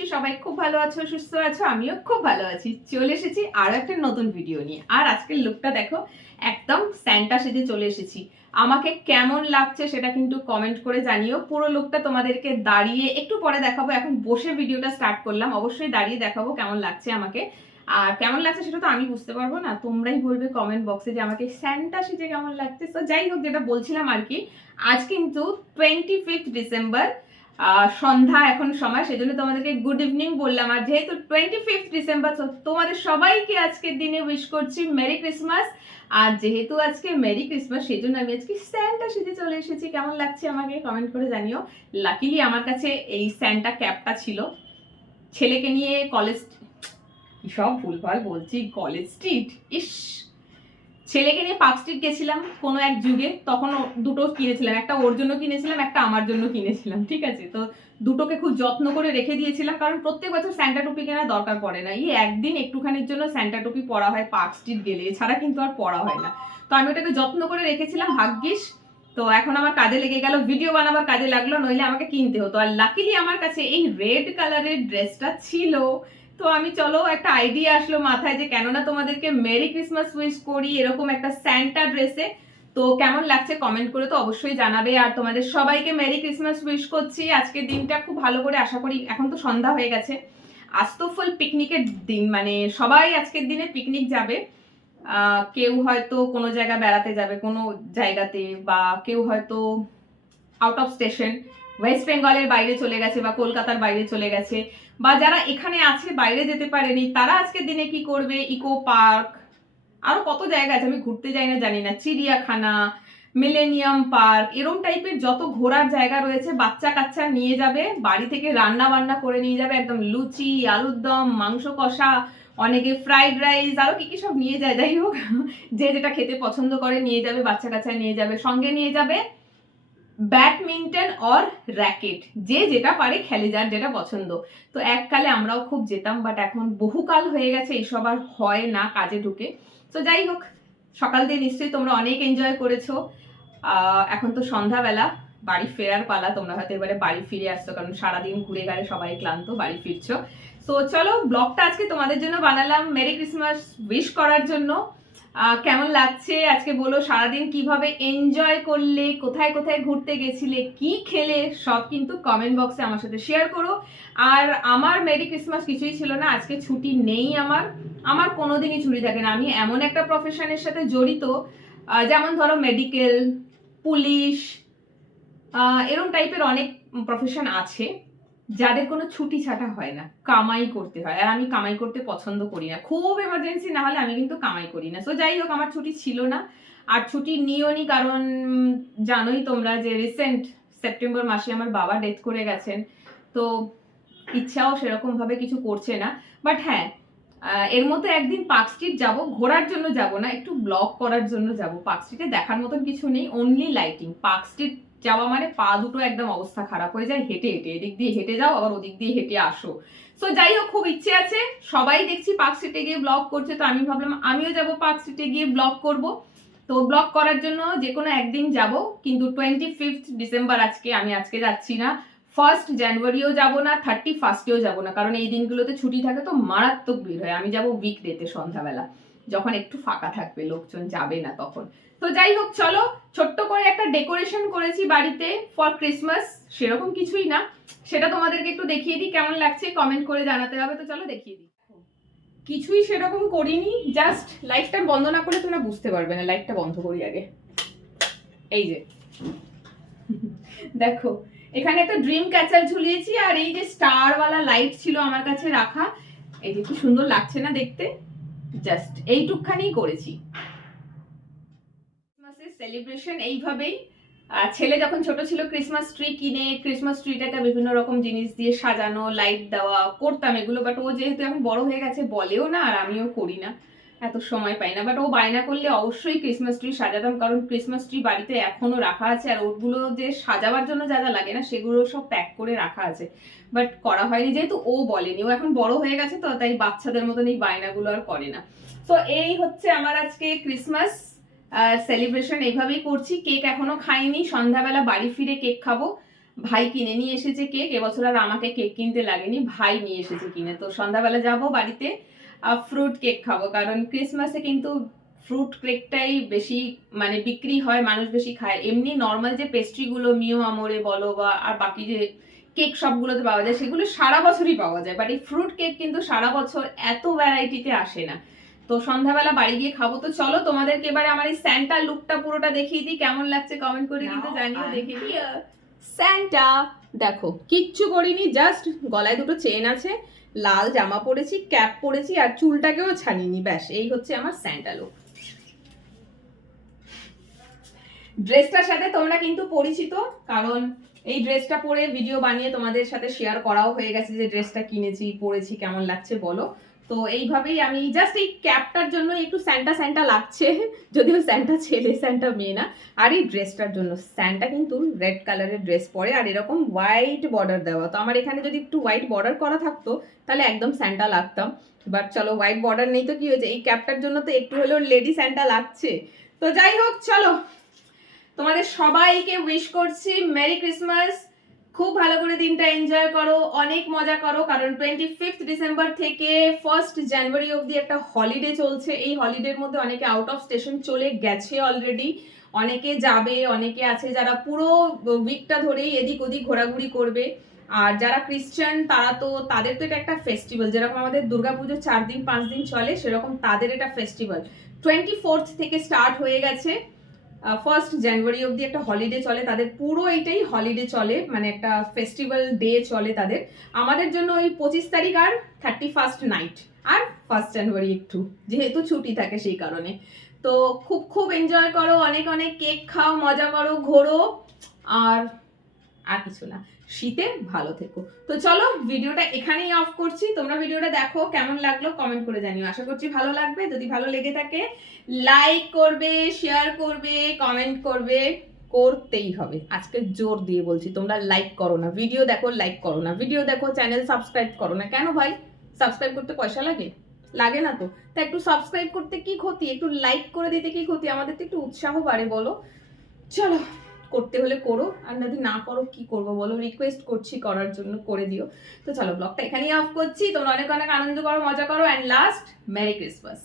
করছি সবাই খুব ভালো আছো, সুস্থ আছো, আমিও খুব ভালো আছি। চলে এসেছি আরো একটা নতুন ভিডিও নিয়ে। আর আজকের লুকটা দেখো, একদম স্যান্টা সেজে চলে এসেছি। আমাকে কেমন লাগছে সেটা কিন্তু কমেন্ট করে জানিও। পুরো লুকটা তোমাদেরকে দাঁড়িয়ে একটু পরে দেখাবো, এখন বসে ভিডিওটা স্টার্ট করলাম, অবশ্যই দাঁড়িয়ে দেখাবো কেমন লাগছে আমাকে। আর কেমন লাগছে সেটা তো আমি বুঝতে পারবো না, তোমরাই বলবে কমেন্ট বক্সে যে আমাকে স্যান্টা সেজে কেমন লাগছে। তো যাই হোক, যেটা বলছিলাম আর কি, আজ কিন্তু 25 ডিসেম্বর, সন্ধ্যা এখন সময়, সেজন্য তোমাদেরকে গুড ইভিনিং বললাম। আর যেহেতু 25 ডিসেম্বর, তোমাদের সবাইকে আজকের দিনে উইশ করছি মেরি ক্রিসমাস। আর যেহেতু আজকে মেরি ক্রিসমাস, সেই জন্য আমি আজকে স্যান্টা সেজে চলে এসেছি। কেমন লাগছে আমাকে কমেন্ট করে জানিও। লাকিলি আমার কাছে এই স্যান্টা ক্যাপটা ছিল। ছেলেকে নিয়ে কলেজ, সব ভুলভাল বলছি, কলেজ স্ট্রিট, ইস, ছেলেকে নিয়ে পার্ক স্ট্রিট গেছিলাম কোনো এক যুগে, তখন দুটো কিনেছিলাম, একটা ওর জন্য কিনেছিলাম, একটা আমার জন্য কিনেছিলাম, ঠিক আছে। তো দুটোকে খুব যত্ন করে রেখে দিয়েছিলাম, কারণ প্রত্যেক বছর স্যান্টা টুপি কেনার দরকার পড়ে না, এই একদিন একটুখানির জন্য স্যান্টা টুপি পরা হয় পার্ক স্ট্রিট গেলে, এছাড়া কিন্তু আর পরা হয় না। তো আমি ওটাকে যত্ন করে রেখেছিলাম, ভাগ্যিস। তো এখন আমার কাজে লেগে গেল, ভিডিও বানাবার কাজে লাগলো, নইলে আমাকে কিনতে হতো। আর লাকিলি আমার কাছে এই রেড কালারের ড্রেসটা ছিল। তো আমি চলো, একটা আইডিয়া আসলো মাথায় যে কেননা তোমাদেরকে মেরি ক্রিসমাস উইশ করি এরকম একটা স্যান্টা ড্রেসে। তো কেমন লাগছে কমেন্ট করে তো অবশ্যই জানাবে। আর তোমাদের সবাইকে মেরি ক্রিসমাস উইশ করছি। আজকের দিনটা খুব ভালো করে, আশা করি, এখন তো সন্ধ্যা হয়ে গেছে, আজ তো ফুল পিকনিকের দিন, মানে সবাই আজকের দিনে পিকনিক যাবে। কেউ হয়তো কোনো জায়গা বেড়াতে যাবে কোনো জায়গাতে, বা কেউ হয়তো আউট অফ স্টেশন, ওয়েস্ট বেঙ্গলের বাইরে চলে গেছে বা কলকাতার বাইরে চলে গেছে, বা যারা এখানে আছে বাইরে যেতে পারেনি, তারা আজকের দিনে কি করবে, ইকো পার্ক, আরো কত জায়গা আছে আমি ঘুরতে যাই না জানি না, চিড়িয়াখানা, মিলেনিয়াম পার্ক, এরম টাইপের যত ঘোরার জায়গা রয়েছে, বাচ্চা কাচ্চা নিয়ে যাবে, বাড়ি থেকে রান্না বান্না করে নিয়ে যাবে, একদম লুচি, আলুর দম, মাংস কষা, অনেকে ফ্রাইড রাইস, আরো কি কি সব নিয়ে যায়। যাই হোক, যে যেটা খেতে পছন্দ করে নিয়ে যাবে, বাচ্চা কাচ্চা নিয়ে যাবে, সঙ্গে নিয়ে যাবে ব্যাডমিন্টন অর র্যাকেট, যে যেটা পারে খেলে, যার যেটা পছন্দ। তো এককালে আমরাও খুব যেতাম, বাট এখন বহুকাল হয়ে গেছে, এইসব আর হয় না কাজে ঢুকে। তো যাই হোক, সকাল দিয়ে নিশ্চয়ই তোমরা অনেক এনজয় করেছো। এখন তো সন্ধ্যাবেলা, বাড়ি ফেরার পালা। তোমরা হয়তো এবারে বাড়ি ফিরে আসছো, কারণ সারাদিন ঘুরে গেলে সবাই ক্লান্ত, বাড়ি ফিরছো। তো চলো, ব্লগটা আজকে তোমাদের জন্য বানালাম মেরি ক্রিসমাস উইশ করার জন্য। কেমন লাগছে আজকে বলো, সারাদিন কিভাবে এনজয় করলে, কোথায় কোথায় ঘুরতে গেছিলে, কি খেলে, সব কিন্তু কমেন্ট বক্সে আমার সাথে শেয়ার করো। আর আমার মেরি ক্রিসমাস কিছুই ছিল না, আজকে ছুটি নেই আমার। আমার কোনোদিনই ছুটি থাকে না, আমি এমন একটা প্রফেশনের সাথে জড়িত, যেমন ধরো মেডিকেল, পুলিশ, এরকম টাইপের অনেক প্রফেশন আছে যাদের কোনো ছুটি ছাটা হয় না, কামাই করতে হয়। আর আমি কামাই করতে পছন্দ করি না, খুব এমার্জেন্সি না হলে আমি কিন্তু কামাই করি না। সো যাই হোক, আমার ছুটি ছিল না, আর ছুটি নিও নি, কারণ জানোই তোমরা যে রিসেন্ট সেপ্টেম্বর মাসে আমার বাবা ডেথ করে গেছেন। তো ইচ্ছাও সেরকম ভাবে কিছু করছে না। বাট হ্যাঁ, এর মধ্যে একদিন পার্ক স্ট্রিট যাবো, ঘোরার জন্য যাব না, একটু ব্লগ করার জন্য যাব। পার্ক স্ট্রিটে দেখার মতন কিছু নেই, অনলি লাইটিং। পার্ক স্ট্রিট যাওয়া মানে পা দুটো একদম অবস্থা খারাপ হয়ে যায়, হেঁটে হেঁটে, এদিক দিয়ে হেঁটে যাও আবার ওদিক দিয়ে হেঁটে আসো। সো যাই হোক, খুব ইচ্ছে আছে, সবাই দেখছি পার্ক স্ট্রিটে গিয়ে ব্লগ করছে, তো আমি ভাবলাম আমিও যাব পার্ক স্ট্রিটে গিয়ে ব্লগ করব। তো ব্লগ করার জন্য যে কোনো একদিন যাব, কিন্তু 25 ডিসেম্বর আজকে, আমি আজকে যাচ্ছি না। 1 জানুয়ারিও যাব না, 31ও যাব না, কারণ এই দিনগুলোতে ছুটি থাকে, তো মারাত্মক ভিড় হয়। আমি যাব উইকডেতে সন্ধ্যাবেলা, যখন একটু ফাঁকা থাকবে, লোকজন যাবে না তখন। তো যাই হোক, চলো, ছোট্ট করে একটা ডেকোরেশন করেছি বাড়িতে ফর ক্রিসমাস, সেরকম কিছুই না, সেটা তোমাদেরকে একটু দেখিয়ে দিই, কেমন লাগছে কমেন্ট করে জানাতে হবে। তো চলো দেখিয়ে দিই। কিছুই সেরকম করিনি, জাস্ট লাইটটা বন্ধ না করলে তোমরা বুঝতে পারবে না। লাইটটা বন্ধ করি আগে। এই যে দেখো, এখানে একটা ড্রিম ক্যাচার ঝুলিয়েছি, আর এই যে স্টারওয়ালা লাইট ছিল আমার কাছে রাখা, এই যে কি সুন্দর লাগছে না দেখতে, জাস্ট এইটুকখানি করেছি। ক্রিসমাসের সেলিব্রেশন এইভাবেই। ছেলে যখন ছোট ছিল ক্রিসমাস ট্রি কিনে, ক্রিসমাস ট্রিটাকে বিভিন্ন রকম জিনিস দিয়ে সাজানো, লাইট দেওয়া, করতাম এগুলো। বাট ও যেহেতু এখন বড় হয়ে গেছে, বলেও না, আর আমিও করি না, এত সময় পাই না। বাট ও বায়না করলে অবশ্যই ক্রিসমাস ট্রি সাজাতাম, কারণ ক্রিসমাস ট্রি বাড়িতে এখনো রাখা আছে, আর ওগুলো যে সাজাবার জন্য যা যা লাগে না, সেগুলো সব প্যাক করে রাখা আছে। বাট করা হয়নি, যেহেতু ও বলেনি, ও এখন বড় হয়ে গেছে, তো তাই বাচ্চাদের মতন এই বায়নাগুলো আর করে না। তো এই হচ্ছে আমার আজকে ক্রিসমাস সেলিব্রেশন, এইভাবেই করছি। কেক এখনো খাইনি, সন্ধ্যাবেলা বাড়ি ফিরে কেক খাবো। ভাই কিনে নিয়ে এসেছে কেক, এবছর আর আমাকে কেক কিনতে লাগেনি, ভাই নিয়ে এসেছে কিনে। তো সন্ধ্যাবেলা যাব বাড়িতে ফ্রুট কেক খাবো, কারণ ক্রিসমাসে কিন্তু ফ্রুট কেকটাই বেশি মানে বিক্রি হয়, মানুষ বেশি খায়। এমনি নর্মাল যে পেস্ট্রিগুলো মিও আমোরে বলো বা আর বাকি যে কেক সবগুলোতে পাওয়া যায় সেগুলো সারা বছরই পাওয়া যায়, বাট এই ফ্রুট কেক কিন্তু সারা বছর এত ভ্যারাইটিতে আসে না। তো সন্ধ্যাবেলা বাড়ি গিয়ে খাবো। তো চলো তোমাদেরকে এবারে আমার এই স্যান্টা লুকটা পুরোটা দেখিয়ে দিই, কেমন লাগছে কমেন্ট করে কিন্তু জানিও। দেখে স্যান্টা দেখো, কিচ্ছু করিনি, জাস্ট গলায় দুটো চেন আছে, লাল জামা পরেছি, ক্যাপ পরেছি আর চুলটাকেও ছাড়িনি, ব্যাস এই হচ্ছে আমার স্যান্টা লুক। ড্রেসটার সাথে তোমরা কিন্তু পরিচিত, কারণ এই ড্রেসটা পরে ভিডিও বানিয়ে তোমাদের সাথে শেয়ার করাও হয়ে গেছে যে ড্রেসটা কিনেছি পরেছি কেমন লাগছে বলো। তো এইভাবেই আমি জাস্ট এই ক্যাপটার জন্য একটু স্যান্টা স্যান্টা লাগছে, যদিও স্যান্টা ছেলে স্যান্টা মেয়ে না। আর এই ড্রেসটার জন্য, স্যান্টা কিন্তু রেড কালারের ড্রেস পরে আর এরকম হোয়াইট বর্ডার দেওয়া, তো আমার এখানে যদি একটু হোয়াইট বর্ডার করা থাকতো তাহলে একদম স্যান্টা লাগতাম। বাট চলো, হোয়াইট বর্ডার নেই তো কি হয়েছে, এই ক্যাপটার জন্য তো একটু হলেও লেডি স্যান্টা লাগছে। তো যাই হোক, চলো তোমাদের সবাইকে উইশ করছি মেরি ক্রিসমাস। খুব ভালো করে দিনটা এনজয় করো, অনেক মজা করো, কারণ 25 ডিসেম্বর থেকে 1 জানুয়ারি অবধি একটা হলিডে চলছে। এই হলিডের মধ্যে অনেকে আউট অফ স্টেশন চলে গেছে অলরেডি, অনেকে যাবে, অনেকে আছে যারা পুরো উইকটা ধরেই এদিক ওদিক ঘোরাঘুরি করবে। আর যারা ক্রিশ্চান তারা তো, তাদের তো এটা একটা ফেস্টিভ্যাল, যেরকম আমাদের দুর্গাপুজো 4 দিন 5 দিন চলে, সেরকম তাদের এটা ফেস্টিভ্যাল। 24 থেকে স্টার্ট হয়ে গেছে, 1 জানুয়ারি অবধি একটা হলিডে চলে তাদের, পুরো এইটাই হলিডে চলে, মানে একটা ফেস্টিভ্যাল ডে চলে তাদের। আমাদের জন্য ওই 25 তারিখ আর 31 নাইট, আর 1 জানুয়ারি একটু যেহেতু ছুটি থাকে সেই কারণে। তো খুব খুব এনজয় করো, অনেক অনেক কেক খাও, মজা করো, ঘোরো, আর আর কিছু না, শীতে ভালো থেকো। তো চলো ভিডিওটা এখানেই অফ করছি, তোমরা ভিডিওটা দেখো, কেমন লাগলো কমেন্ট করে জানিও, আশা করছি ভালো লাগবে। যদি ভালো লেগে থাকে লাইক করবে, শেয়ার করবে, কমেন্ট করবে, করতেই হবে, আজকে জোর দিয়ে বলছি, তোমরা লাইক করো না, ভিডিও দেখো লাইক করো না, ভিডিও দেখো চ্যানেল সাবস্ক্রাইব করো না। কেন ভাই, সাবস্ক্রাইব করতে পয়সা লাগে? লাগে না তো, তা একটু সাবস্ক্রাইব করতে কি ক্ষতি, একটু লাইক করে দিতে কি ক্ষতি, আমাদের তো একটু উৎসাহ বাড়ে বলো। চলো, করতে হলে করো, আর যদি না করো কি করবো বলো, রিকোয়েস্ট করছি করার জন্য, করে দিও। তো চলো ব্লগটা এখানেই অফ করছি, তোমরা অনেক অনেক আনন্দ করো, মজা করো, অ্যান্ড লাস্ট মেরি ক্রিসমাস।